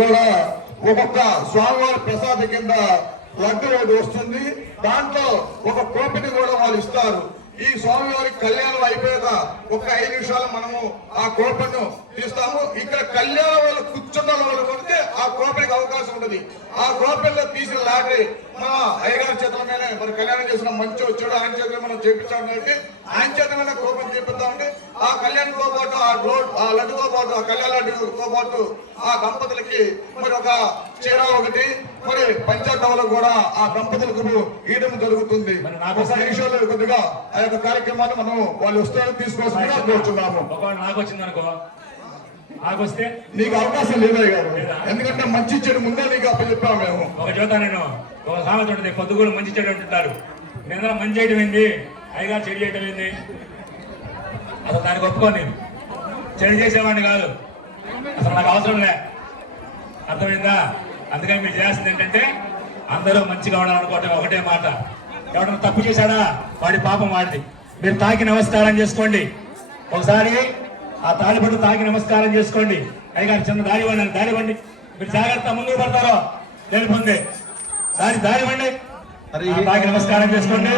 కూడా ఒక్కొక్క స్వామివారి ప్రసాద కింద లడ్డు ఒకటి వస్తుంది. దాంట్లో ఒక కోపిని కూడా వాళ్ళు ఇస్తారు. ఈ స్వామివారి కళ్యాణం అయిపోయాక ఒక 5 నిమిషాలు మనము ఆ కోపను తీస్తాము. ఇక్కడ కళ్యాణం వాళ్ళు కూర్చున్న వాళ్ళు కొడితే ఆ కోపనికి అవకాశం ఉంటుంది. ఆ కోపల్లో తీసిన లాటరీ మన అయ్యగారి చేతుల మీద మరి కళ్యాణం చేసిన మంచి వచ్చాడు, ఆయన చేతులు మనం చేపించాం కాబట్టి ఆయన చేత మీద కోపం చేపిద్దామంటే ఆ కళ్యాణంతో పాటు ఆ లడ్డుతో పాటు ఆ కళ్యాణ లడ్డుతో పాటు ఆ దంపతులకి మరి ఒక చీర ఒకటి మరి పంచాటవలు కూడా ఆ దంపతులకు ఇయడం జరుగుతుంది. ఒక నిమిషాలు కొద్దిగా ఆ యొక్క కార్యక్రమాన్ని మనం వాళ్ళు వస్తారు తీసుకోవాల్సిందిగా కోరుచున్నాము. నాకు వచ్చిందనుకో, నాకు వస్తే నీకు అవకాశం లేదా గారు, ఎందుకంటే మంచి చెడు ముందే నీకు అప్ప చెప్పాము మేము. ఒక చోట నేను ఒక సామెత ఉంటుంది, పొద్దుగూరు మంచి చెడు అంటుంటారు. నేను మంచి చేయడం ఏంది, అయ్యగారు చెడు చేయడం ఏంది, అసలు దానికి ఒప్పుకోను. నేను చెడు చేసేవాడిని కాదు, అసలు నాకు అవసరం లే. అర్థమైందా? అందుకని మీరు చేయాల్సింది ఏంటంటే అందరూ మంచిగా ఉండాలనుకోవటం ఒకటే మాట. ఎవడన్నా తప్పు చేశాడా వాడి పాపం వాడిది. మీరు తాకి నమస్కారం చేసుకోండి. ఒకసారి ఆ తాళిబట్టు తాకి నమస్కారం చేసుకోండి. అయ్యగారు చిన్న దారివ్వండి. మీరు జాగ్రత్త ముందుకు పడతారో తెలిపండి. దారివ్వండి, తాకి నమస్కారం చేసుకోండి.